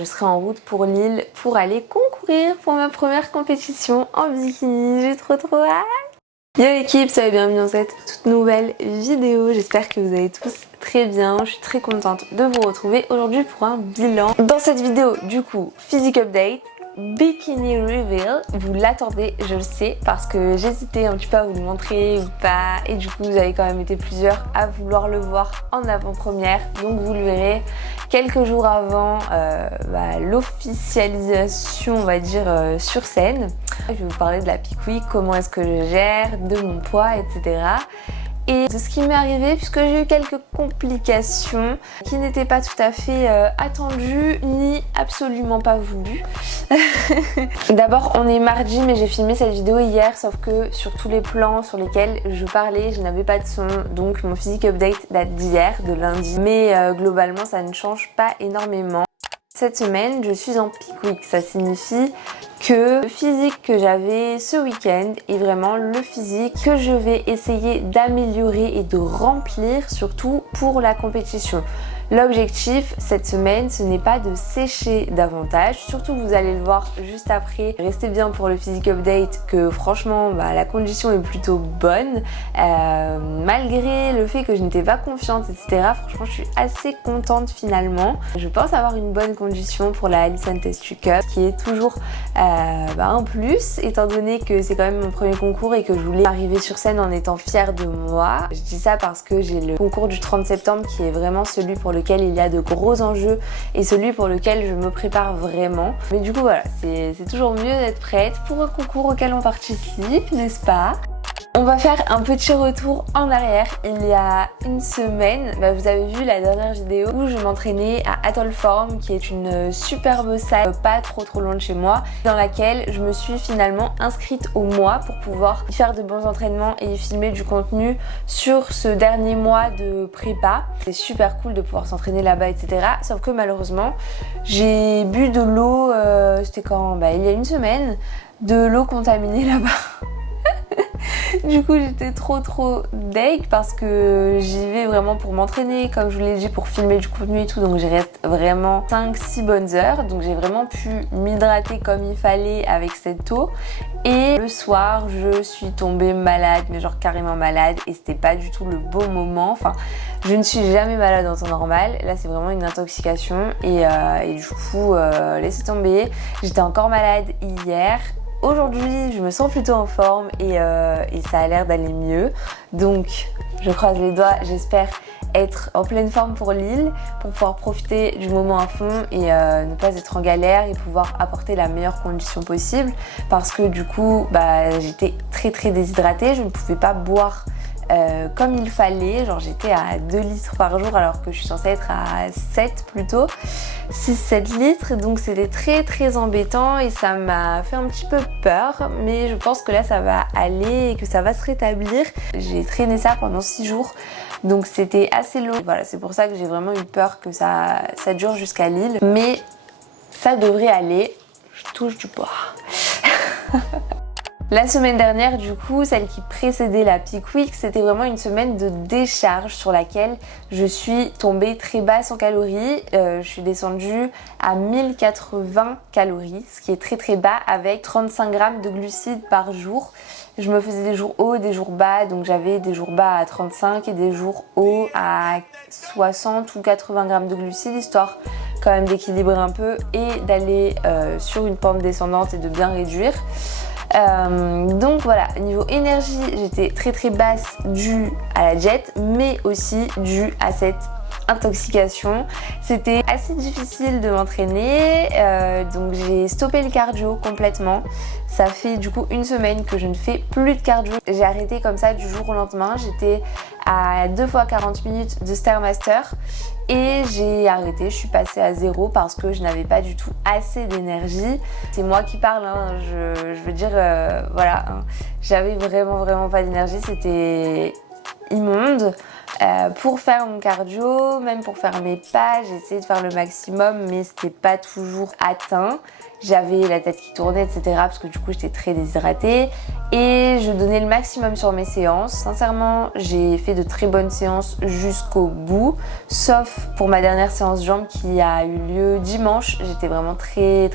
Je serai en route pour Lille pour aller concourir pour ma première compétition en bikini. J'ai trop hâte. Yo l'équipe, soyez bienvenue dans cette toute nouvelle vidéo. J'espère que vous allez tous très bien. Je suis très contente de vous retrouver aujourd'hui pour un bilan. Dans cette vidéo, du coup, physique update, bikini reveal. Vous l'attendez, je le sais, parce que j'hésitais un petit peu à vous le montrer ou pas. Et du coup, vous avez quand même été plusieurs à vouloir le voir en avant-première. Donc vous le verrez quelques jours avant l'officialisation, on va dire, sur scène. Je vais vous parler de la Peak Week, comment est-ce que je gère, de mon poids, etc. Et de ce qui m'est arrivé, puisque j'ai eu quelques complications qui n'étaient pas tout à fait attendues ni absolument pas voulues. D'abord, on est mardi, mais j'ai filmé cette vidéo hier, sauf que sur tous les plans sur lesquels je parlais, je n'avais pas de son, donc mon physique update date d'hier, de lundi. Mais globalement, ça ne change pas énormément. Cette semaine, je suis en Peak Week, ça signifie que le physique que j'avais ce week-end est vraiment le physique que je vais essayer d'améliorer et de remplir, surtout pour la compétition. L'objectif cette semaine, ce n'est pas de sécher davantage, surtout vous allez le voir juste après. Restez bien pour le physique update que franchement la condition est plutôt bonne. Malgré le fait que je n'étais pas confiante, etc. Franchement je suis assez contente finalement. Je pense avoir une bonne condition pour la Alice Test Cup qui est toujours un plus étant donné que c'est quand même mon premier concours et que je voulais arriver sur scène en étant fière de moi. Je dis ça parce que j'ai le concours du 30 septembre qui est vraiment celui pour lequel il y a de gros enjeux et celui pour lequel je me prépare vraiment. Mais du coup voilà, c'est toujours mieux d'être prête pour un concours auquel on participe, n'est-ce pas? On va faire un petit retour en arrière. Il y a une semaine, vous avez vu la dernière vidéo où je m'entraînais à Atoll Form, qui est une superbe salle pas trop loin de chez moi, dans laquelle je me suis finalement inscrite au mois pour pouvoir y faire de bons entraînements et y filmer du contenu sur ce dernier mois de prépa. C'est super cool de pouvoir s'entraîner là-bas, etc. Sauf que malheureusement, j'ai bu de l'eau, c'était quand? Il y a une semaine, de l'eau contaminée là-bas. Du coup j'étais trop deg parce que j'y vais vraiment pour m'entraîner, comme je vous l'ai dit, pour filmer du contenu et tout, donc j'y reste vraiment 5-6 bonnes heures, donc j'ai vraiment pu m'hydrater comme il fallait avec cette eau. Et le soir je suis tombée malade, mais genre carrément malade, et c'était pas du tout le bon moment. Enfin, je ne suis jamais malade en temps normal, là c'est vraiment une intoxication et du coup laissez tomber. J'étais encore malade hier. Aujourd'hui, je me sens plutôt en forme et ça a l'air d'aller mieux. Donc, je croise les doigts, j'espère être en pleine forme pour Lille, pour pouvoir profiter du moment à fond et ne pas être en galère et pouvoir apporter la meilleure condition possible. Parce que du coup, j'étais très déshydratée, je ne pouvais pas boire comme il fallait, genre j'étais à 2 litres par jour alors que je suis censée être à 7 plutôt, 6-7 litres, donc c'était très embêtant et ça m'a fait un petit peu peur, mais je pense que là ça va aller et que ça va se rétablir. J'ai traîné ça pendant 6 jours, donc c'était assez long. Voilà, c'est pour ça que j'ai vraiment eu peur que ça dure jusqu'à Lille, mais ça devrait aller, je touche du bois. La semaine dernière, du coup, celle qui précédait la Peak Week, c'était vraiment une semaine de décharge sur laquelle je suis tombée très basse en calories. Je suis descendue à 1080 calories, ce qui est très bas, avec 35 grammes de glucides par jour. Je me faisais des jours hauts, des jours bas, donc j'avais des jours bas à 35 et des jours hauts à 60 ou 80 grammes de glucides, histoire quand même d'équilibrer un peu et d'aller sur une pente descendante et de bien réduire. Donc voilà, niveau énergie j'étais très basse due à la jet, mais aussi due à cette intoxication. C'était assez difficile de m'entraîner, donc j'ai stoppé le cardio complètement. Ça fait du coup une semaine que je ne fais plus de cardio. J'ai arrêté comme ça du jour au lendemain. J'étais à 2 fois 40 minutes de Stairmaster et j'ai arrêté, je suis passée à 0 parce que je n'avais pas du tout assez d'énergie. C'est moi qui parle, hein, je veux dire, voilà, hein, j'avais vraiment pas d'énergie, c'était immonde. Pour faire mon cardio, même pour faire mes pas, j'ai essayé de faire le maximum, mais c'était pas toujours atteint. J'avais la tête qui tournait, etc. parce que du coup j'étais très déshydratée et je donnais le maximum sur mes séances. Sincèrement, j'ai fait de très bonnes séances jusqu'au bout, sauf pour ma dernière séance jambes qui a eu lieu dimanche. J'étais vraiment très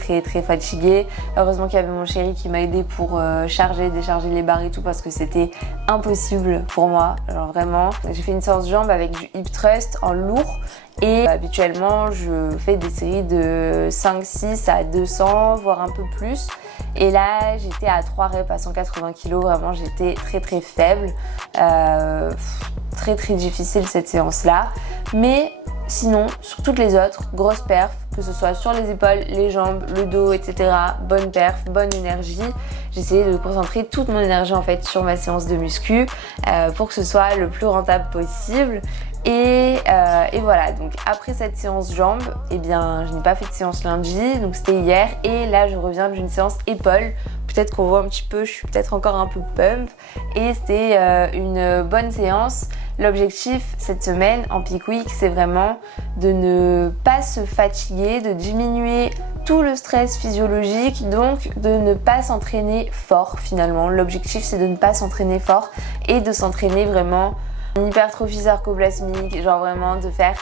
fatiguée. Heureusement qu'il y avait mon chéri qui m'a aidé pour charger, décharger les barres et tout parce que c'était impossible pour moi, genre vraiment. J'ai fait une séance jambes avec du hip thrust en lourd et habituellement je fais des séries de 5-6 à 200 voire un peu plus. Et là j'étais à 3 reps à 180 kg, vraiment j'étais très faible, très difficile cette séance là, mais sinon sur toutes les autres, grosse perf, que ce soit sur les épaules, les jambes, le dos, etc. Bonne perf, bonne énergie. J'essayais de concentrer toute mon énergie en fait sur ma séance de muscu pour que ce soit le plus rentable possible. Et voilà, donc après cette séance jambes, eh bien je n'ai pas fait de séance lundi, donc c'était hier, et là je reviens d'une séance épaules. Peut-être qu'on voit un petit peu, je suis peut-être encore un peu pump, et c'était une bonne séance. L'objectif cette semaine en peak week, c'est vraiment de ne pas se fatiguer, de diminuer tout le stress physiologique, donc de ne pas s'entraîner fort finalement. L'objectif c'est de ne pas s'entraîner fort et de s'entraîner vraiment en hypertrophie sarcoplasmique, genre vraiment de faire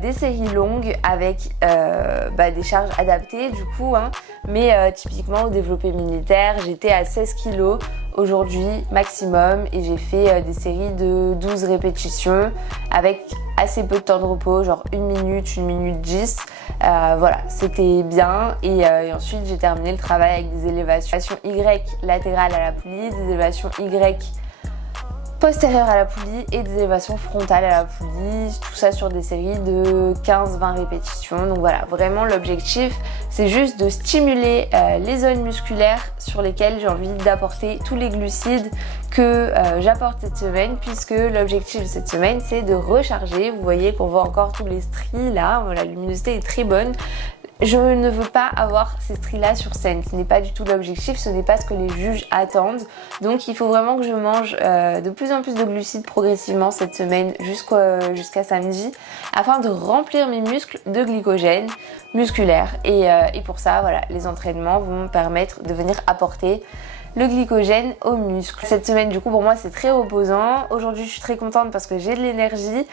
des séries longues avec des charges adaptées du coup, hein. Mais typiquement au développé militaire, j'étais à 16 kg aujourd'hui maximum et j'ai fait des séries de 12 répétitions avec assez peu de temps de repos, genre 1 minute 10. Voilà, c'était bien et ensuite j'ai terminé le travail avec des élévations Y latérales à la poulie, des élévations Y postérieure à la poulie et des élévations frontales à la poulie, tout ça sur des séries de 15-20 répétitions. Donc voilà, vraiment l'objectif c'est juste de stimuler les zones musculaires sur lesquelles j'ai envie d'apporter tous les glucides que j'apporte cette semaine, puisque l'objectif de cette semaine c'est de recharger. Vous voyez qu'on voit encore tous les stries là, la luminosité est très bonne. Je ne veux pas avoir ces stries là sur scène, ce n'est pas du tout l'objectif, ce n'est pas ce que les juges attendent. Donc il faut vraiment que je mange de plus en plus de glucides progressivement cette semaine jusqu'à samedi, afin de remplir mes muscles de glycogène musculaire. Et pour ça, voilà, les entraînements vont me permettre de venir apporter le glycogène aux muscles. Cette semaine du coup pour moi c'est très reposant. Aujourd'hui je suis très contente parce que j'ai de l'énergie.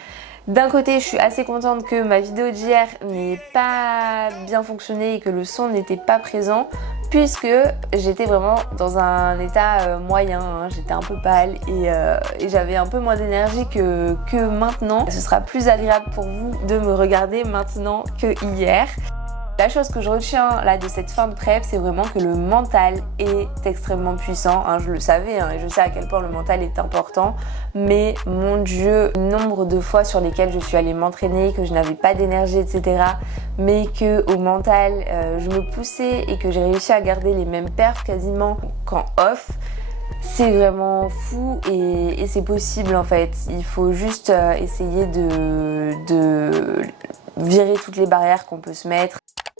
D'un côté, je suis assez contente que ma vidéo d'hier n'ait pas bien fonctionné et que le son n'était pas présent, puisque j'étais vraiment dans un état moyen, hein. J'étais un peu pâle et j'avais un peu moins d'énergie que maintenant. Ce sera plus agréable pour vous de me regarder maintenant que hier. La chose que je retiens là de cette fin de prep, c'est vraiment que le mental est extrêmement puissant, hein, je le savais, hein, et je sais à quel point le mental est important, mais mon Dieu, le nombre de fois sur lesquelles je suis allée m'entraîner, que je n'avais pas d'énergie, etc., mais que au mental, je me poussais et que j'ai réussi à garder les mêmes perfs quasiment qu'en off. C'est vraiment fou et c'est possible en fait. Il faut juste essayer de virer toutes les barrières qu'on peut se mettre.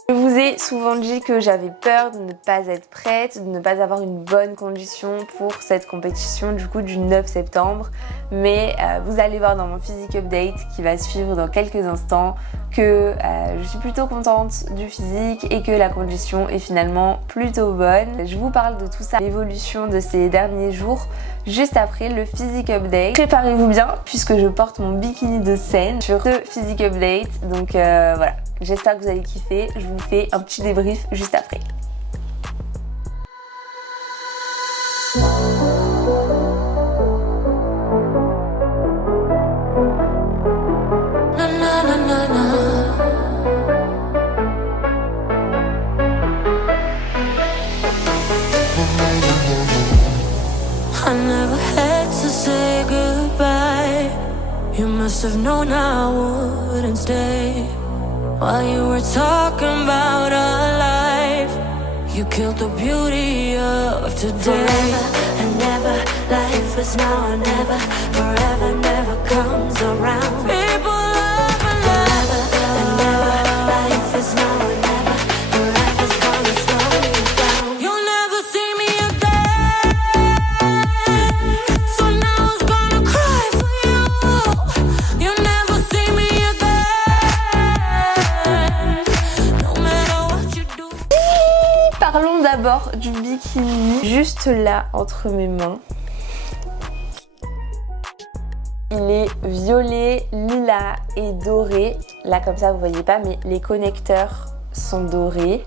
Je vous ai souvent dit que j'avais peur de ne pas être prête, de ne pas avoir une bonne condition pour cette compétition du coup du 9 septembre. Mais vous allez voir dans mon physique update qui va suivre dans quelques instants que je suis plutôt contente du physique et que la condition est finalement plutôt bonne. Je vous parle de tout ça, l'évolution de ces derniers jours, juste après le physique update. Préparez-vous bien puisque je porte mon bikini de scène sur ce physique update. Donc voilà. J'espère que vous allez kiffer, je vous fais un petit débrief juste après. I never had to say goodbye. You must have known I wouldn't stay. While you were talking about our life, you killed the beauty of today. Forever and never, life is now or never. Forever never comes around. People love and never and never, life is now or never. Forever's gonna slow you down. You'll never see me again, so now I was gonna cry for you. You'll never see me again. Parlons Parlons d'abord du bikini, juste là entre mes mains. Il est violet, lilas et doré. Là comme ça vous voyez pas, mais les connecteurs sont dorés.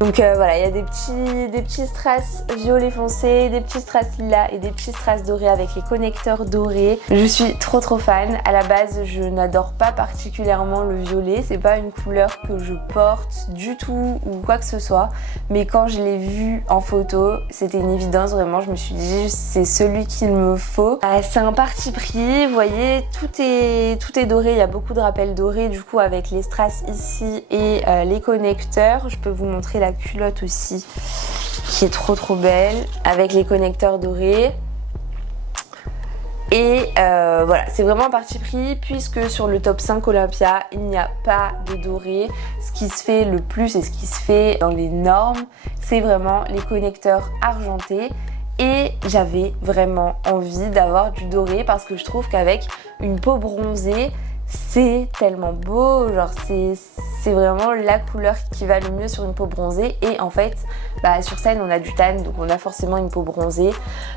Donc voilà, il y a des petits strass violet foncé, des petits strass lilas et des petits strass dorés avec les connecteurs dorés. Je suis trop fan. À la base, je n'adore pas particulièrement le violet. C'est pas une couleur que je porte du tout ou quoi que ce soit. Mais quand je l'ai vu en photo, c'était une évidence vraiment. Je me suis dit, c'est celui qu'il me faut. C'est un parti pris. Vous voyez, tout est doré. Il y a beaucoup de rappels dorés du coup avec les strass ici et les connecteurs. Je peux vous montrer la culotte aussi qui est trop belle avec les connecteurs dorés et voilà, c'est vraiment un parti pris puisque sur le top 5 Olympia il n'y a pas de doré. Ce qui se fait le plus et ce qui se fait dans les normes, c'est vraiment les connecteurs argentés. Et j'avais vraiment envie d'avoir du doré parce que je trouve qu'avec une peau bronzée, c'est tellement beau, genre c'est vraiment la couleur qui va le mieux sur une peau bronzée. Et en fait, sur scène on a du tan, donc on a forcément une peau bronzée.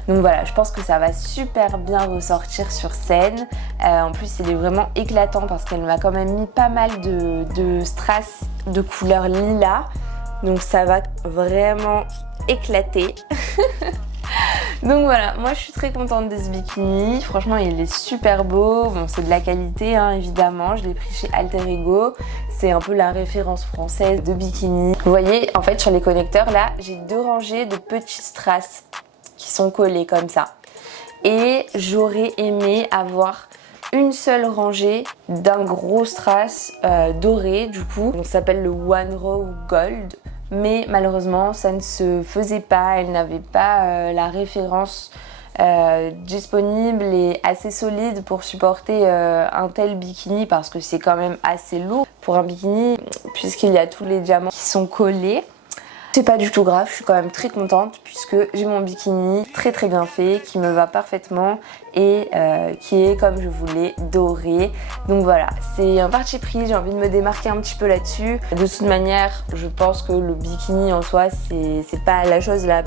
Donc voilà, je pense que ça va super bien ressortir sur scène. En plus il est vraiment éclatant parce qu'elle m'a quand même mis pas mal de strass de couleur lilas. Donc ça va vraiment éclater. Donc voilà, moi je suis très contente de ce bikini. Franchement il est super beau. Bon, c'est de la qualité hein, évidemment. Je l'ai pris chez Alter Ego. C'est un peu la référence française de bikini. Vous voyez, en fait sur les connecteurs là, j'ai 2 rangées de petits strass qui sont collés comme ça. Et j'aurais aimé avoir une seule rangée d'un gros strass doré du coup. Donc ça s'appelle le One Row Gold. Mais malheureusement ça ne se faisait pas, elle n'avait pas la référence disponible et assez solide pour supporter un tel bikini parce que c'est quand même assez lourd pour un bikini puisqu'il y a tous les diamants qui sont collés. C'est pas du tout grave, je suis quand même très contente puisque j'ai mon bikini très bien fait, qui me va parfaitement et qui est comme je voulais, doré. Donc voilà, c'est un parti pris, j'ai envie de me démarquer un petit peu là-dessus. De toute manière, je pense que le bikini en soi, c'est pas la chose la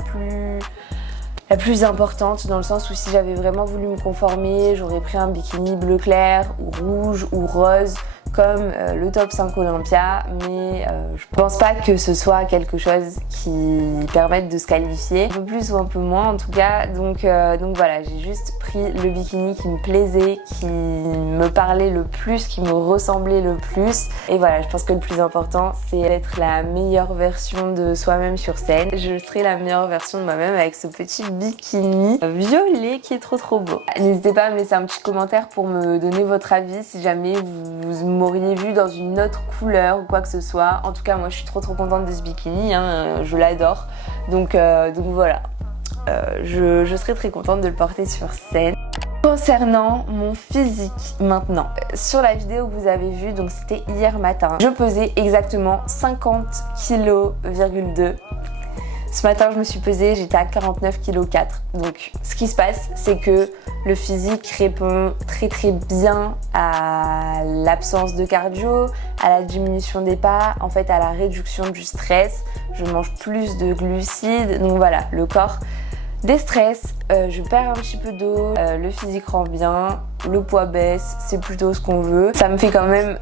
plus importante dans le sens où si j'avais vraiment voulu me conformer, j'aurais pris un bikini bleu clair ou rouge ou rose comme le top 5 Olympia, mais je pense pas que ce soit quelque chose qui permette de se qualifier, un peu plus ou un peu moins en tout cas. Donc voilà, j'ai juste pris le bikini qui me plaisait, qui me parlait le plus, qui me ressemblait le plus. Et voilà, je pense que le plus important c'est d'être la meilleure version de soi-même sur scène. Je serai la meilleure version de moi-même avec ce petit bikini violet qui est trop beau. N'hésitez pas à me laisser un petit commentaire pour me donner votre avis si jamais vous m'auriez vu dans une autre couleur ou quoi que ce soit. En tout cas moi je suis trop contente de ce bikini hein, je l'adore. Donc voilà, je serais très contente de le porter sur scène. Concernant mon physique maintenant, sur la vidéo que vous avez vue, donc c'était hier matin, je pesais exactement 50,2 kg. Ce matin je me suis pesée, j'étais à 49,4 kg. Donc ce qui se passe c'est que le physique répond très bien à l'absence de cardio, à la diminution des pas, en fait à la réduction du stress. Je mange plus de glucides, donc voilà, le corps déstresse, je perds un petit peu d'eau, le physique rend bien, le poids baisse, c'est plutôt ce qu'on veut. Ça me fait quand même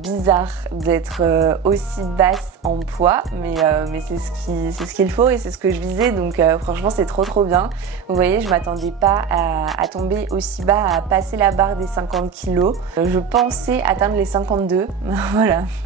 bizarre d'être aussi basse en poids, mais c'est ce qu'il faut et c'est ce que je visais, donc franchement c'est trop bien. Vous voyez, je m'attendais pas à tomber aussi bas, à passer la barre des 50 kg. Je pensais atteindre les 52,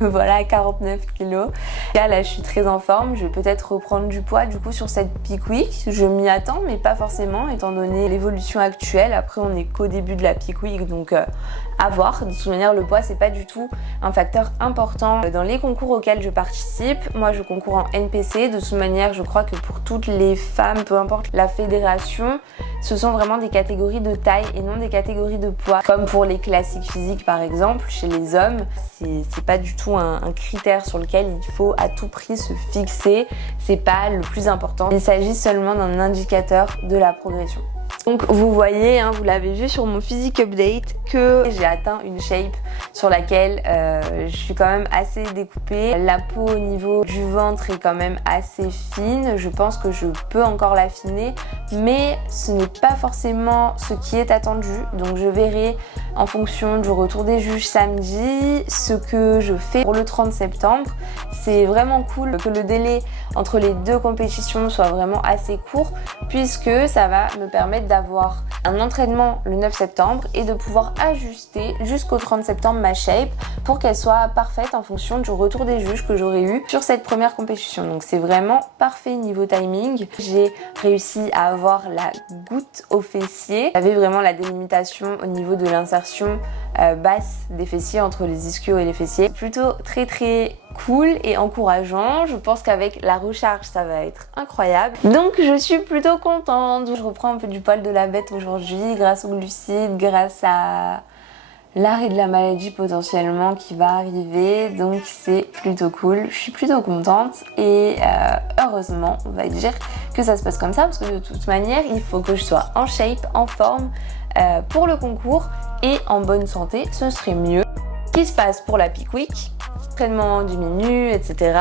voilà à 49 kg. Là je suis très en forme, je vais peut-être reprendre du poids du coup sur cette peak week, je m'y attends mais pas forcément étant donné l'évolution actuelle. Après on est qu'au début de la peak week, donc à voir. De toute manière le poids c'est pas du tout un facteur important dans les concours auxquels je participe. Moi je concours en NPC, de toute manière je crois que pour toutes les femmes, peu importe la fédération, ce sont vraiment des catégories de taille et non des catégories de poids. Comme pour les classiques physiques par exemple, chez les hommes, c'est pas du tout un critère sur lequel il faut à tout prix se fixer, c'est pas le plus important. Il s'agit seulement d'un indicateur de la progression. Donc vous voyez, hein, vous l'avez vu sur mon physique update, que j'ai atteint une shape sur laquelle je suis quand même assez découpée. La peau au niveau du ventre est quand même assez fine. Je pense que je peux encore l'affiner, mais ce n'est pas forcément ce qui est attendu. Donc je verrai en fonction du retour des juges samedi ce que je fais pour le 30 septembre. C'est vraiment cool que le délai entre les deux compétitions soit vraiment assez court, puisque ça va me permettre d'avoir un entraînement le 9 septembre et de pouvoir ajuster jusqu'au 30 septembre ma shape pour qu'elle soit parfaite en fonction du retour des juges que j'aurai eu sur cette première compétition. Donc c'est vraiment parfait niveau timing. J'ai réussi à avoir la goutte au fessier. J'avais vraiment la délimitation au niveau de l'insertion basse des fessiers entre les ischios et les fessiers. Plutôt très cool et encourageant. Je pense qu'avec la recharge ça va être incroyable. Donc je suis plutôt contente. Je reprends un peu du poil de la bête aujourd'hui grâce aux glucides, grâce à l'arrêt de la maladie potentiellement qui va arriver, donc c'est plutôt cool. Je suis plutôt contente et heureusement on va dire que ça se passe comme ça, parce que de toute manière il faut que je sois en shape, en forme pour le concours et en bonne santé, ce serait mieux. Ce qui se passe pour la Peak Week, entraînement diminue, etc.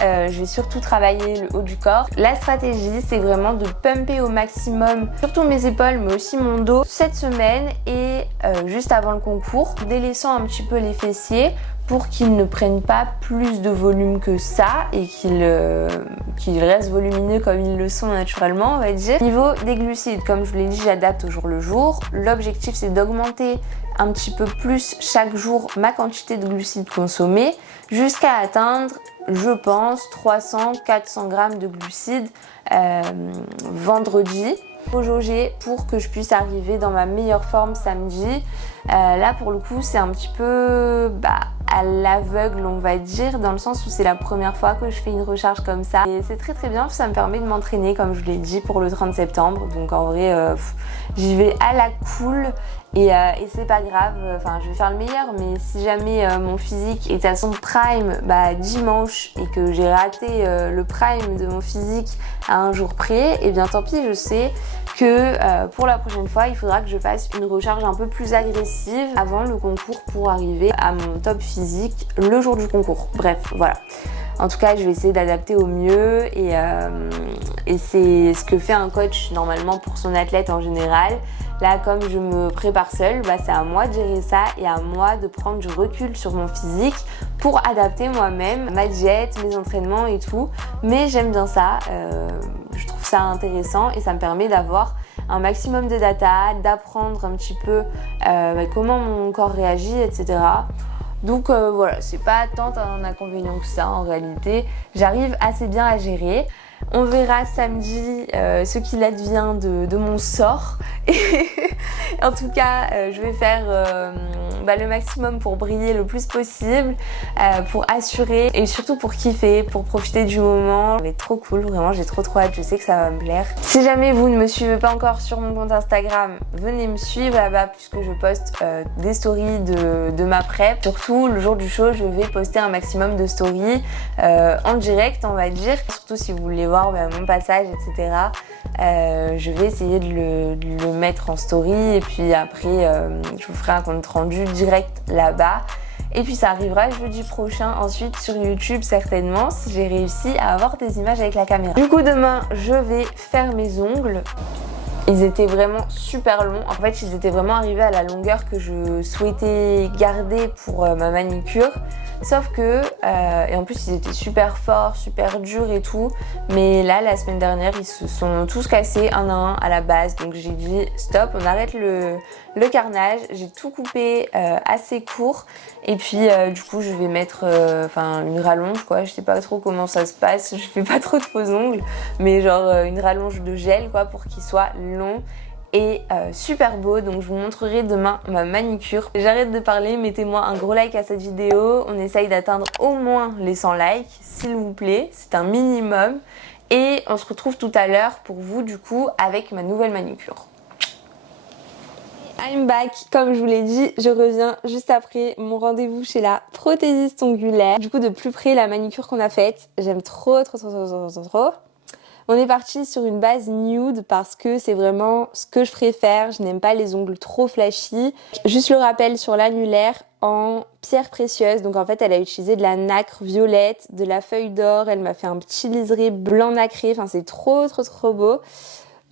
Je vais surtout travailler le haut du corps. La stratégie, c'est vraiment de pumper au maximum, surtout mes épaules, mais aussi mon dos, cette semaine et juste avant le concours, délaissant un petit peu les fessiers pour qu'ils ne prennent pas plus de volume que ça et qu'ils restent volumineux comme ils le sont naturellement, on va dire. Niveau des glucides, comme je vous l'ai dit, j'adapte au jour le jour. L'objectif, c'est d'augmenter un petit peu plus chaque jour ma quantité de glucides consommés jusqu'à atteindre, je pense, 300-400 grammes de glucides vendredi au jauger pour que je puisse arriver dans ma meilleure forme samedi. Là pour le coup c'est un petit peu à l'aveugle on va dire, dans le sens où c'est la première fois que je fais une recharge comme ça et c'est très bien, ça me permet de m'entraîner comme je vous l'ai dit pour le 30 septembre, donc en vrai j'y vais à la cool et c'est pas grave, enfin je vais faire le meilleur, mais si jamais mon physique est à son prime dimanche et que j'ai raté le prime de mon physique à un jour près, et bien tant pis, je sais que pour la prochaine fois il faudra que je fasse une recharge un peu plus agressive avant le concours pour arriver à mon top physique le jour du concours. Bref, voilà. En tout cas, je vais essayer d'adapter au mieux et c'est ce que fait un coach normalement pour son athlète en général. Là, comme je me prépare seule, c'est à moi de gérer ça et à moi de prendre du recul sur mon physique pour adapter moi-même ma diète, mes entraînements et tout. Mais j'aime bien ça, je trouve ça intéressant et ça me permet d'avoir un maximum de data, d'apprendre un petit peu comment mon corps réagit, etc. Donc voilà, c'est pas tant un inconvénient que ça en réalité. J'arrive assez bien à gérer. On verra samedi ce qu'il advient de mon sort. En tout cas, je vais faire le maximum pour briller le plus possible, pour assurer et surtout pour kiffer, pour profiter du moment. Ça va être trop cool, vraiment, j'ai trop hâte, je sais que ça va me plaire. Si jamais vous ne me suivez pas encore sur mon compte Instagram, venez me suivre là-bas puisque je poste des stories de ma prep. Surtout le jour du show, je vais poster un maximum de stories en direct, on va dire. Surtout si vous voulez voir mon passage, etc. Je vais essayer de le mettre en story et puis après je vous ferai un compte rendu direct là-bas. Et puis ça arrivera jeudi prochain ensuite sur YouTube certainement si j'ai réussi à avoir des images avec la caméra. Du coup demain je vais faire mes ongles. Ils étaient vraiment super longs. En fait, ils étaient vraiment arrivés à la longueur que je souhaitais garder pour ma manicure. Sauf que, et en plus ils étaient super forts, super durs et tout. Mais là, la semaine dernière, ils se sont tous cassés un à un à la base. Donc j'ai dit stop, on arrête le carnage. J'ai tout coupé assez court. Et puis du coup, je vais mettre une rallonge quoi. Je sais pas trop comment ça se passe. Je fais pas trop de faux ongles. Mais genre une rallonge de gel quoi pour qu'ils soient longs et super beau. Donc je vous montrerai demain ma manicure. J'arrête de parler, mettez-moi un gros like à cette vidéo. On essaye d'atteindre au moins les 100 likes s'il vous plaît, c'est un minimum. Et on se retrouve tout à l'heure pour vous du coup avec ma nouvelle manicure. I'm back, comme je vous l'ai dit, je reviens juste après mon rendez-vous chez la prothésiste ongulaire. Du coup de plus près la manicure qu'on a faite, j'aime trop. On est parti sur une base nude parce que c'est vraiment ce que je préfère. Je n'aime pas les ongles trop flashy. Juste le rappel sur l'annulaire en pierre précieuse. Donc en fait, elle a utilisé de la nacre violette, de la feuille d'or. Elle m'a fait un petit liseré blanc nacré. Enfin, c'est trop beau.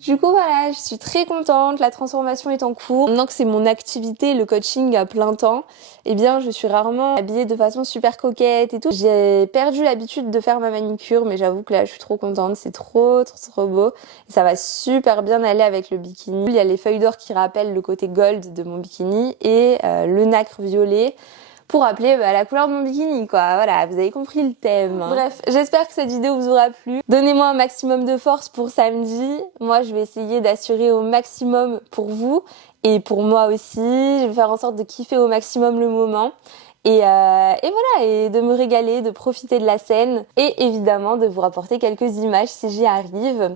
Du coup voilà, je suis très contente, la transformation est en cours. Maintenant que c'est mon activité, le coaching à plein temps, eh bien je suis rarement habillée de façon super coquette et tout. J'ai perdu l'habitude de faire ma manucure, mais j'avoue que là je suis trop contente, c'est trop beau. Et ça va super bien aller avec le bikini. Il y a les feuilles d'or qui rappellent le côté gold de mon bikini et le nacre violet pour rappeler la couleur de mon bikini quoi, voilà, vous avez compris le thème. Bref, j'espère que cette vidéo vous aura plu. Donnez-moi un maximum de force pour samedi. Moi, je vais essayer d'assurer au maximum pour vous et pour moi aussi. Je vais faire en sorte de kiffer au maximum le moment. Et voilà, et de me régaler, de profiter de la scène et évidemment de vous rapporter quelques images si j'y arrive.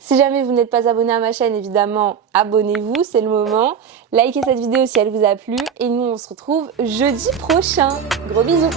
Si jamais vous n'êtes pas abonné à ma chaîne, évidemment, abonnez-vous, c'est le moment. Likez cette vidéo si elle vous a plu et nous on se retrouve jeudi prochain. Gros bisous.